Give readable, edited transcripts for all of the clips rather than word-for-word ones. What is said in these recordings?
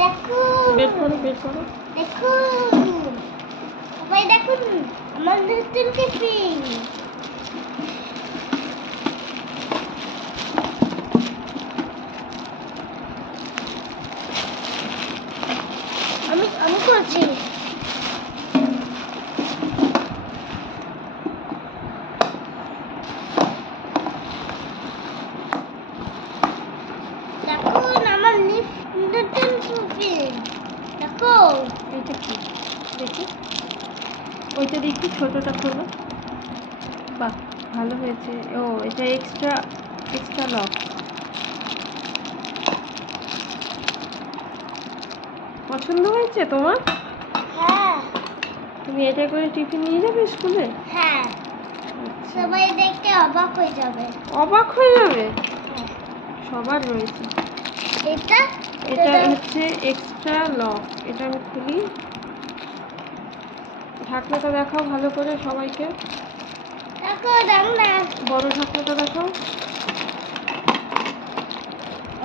দেখুন বের করো বের করো। দেখুন সবাই দেখুন আমার নতুন টিফিন। আমি করছি। দেখুন আমার নতুন টিফিন দেখো। এটা কি দেখি, ওইটা দেখি, ছোটটা খোলো। বাহ, ভালো হয়েছে। ও, এটা এক্সট্রা এক্সট্রা লক। পছন্দ হয়েছে তোমার? হ্যাঁ তুমি এটা করে টিফিন নিয়ে যাবে স্কুলে? হ্যাঁ সবাই দেখতে অবাক হয়ে যাবে। অবাক হয়ে যাবে, সবার রয়েছে। এটা এটা হচ্ছে এক্সট্রা লক। এটা আমি খুলি, ঢাকনাটা দেখাও ভালো করে সবাইকে। দেখো ঢাকনা বড় ঢাকনাটা দেখাও।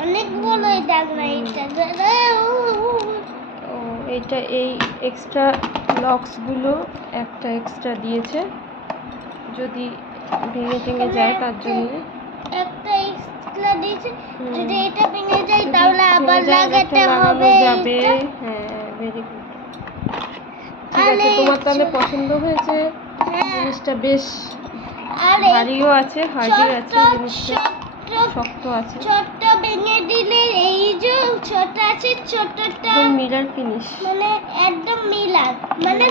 অনেক বড় এই ঢাকনা। এটা ও, এইটা এই এক্সট্রা লক্সগুলো একটা এক্সট্রা দিয়েছে, যদি ভেঙে টেঙে যায় তার জন্য। একটা এক্সট্রা দিয়েছে, যদি এটা ভেঙে যায় তাহলে আবার লাগাতে হবে যাবে। এটা। হ্যাঁ, ভেরি গুড। ঠিক আরে আছে, তোমার তাহলে পছন্দ হয়েছে। হ্যাঁ। জিনিসটা বেশ আর এই ভারীও আছে, হার্ডি আছে, ছোট্ট জিনিসটা ছোট্ট শক্ত আছে। ছোট্ট ভেঙে দিলে এই যে ছোট আছে ছোটটা মিরর ফিনিশ। মানে একদম মিলার মানে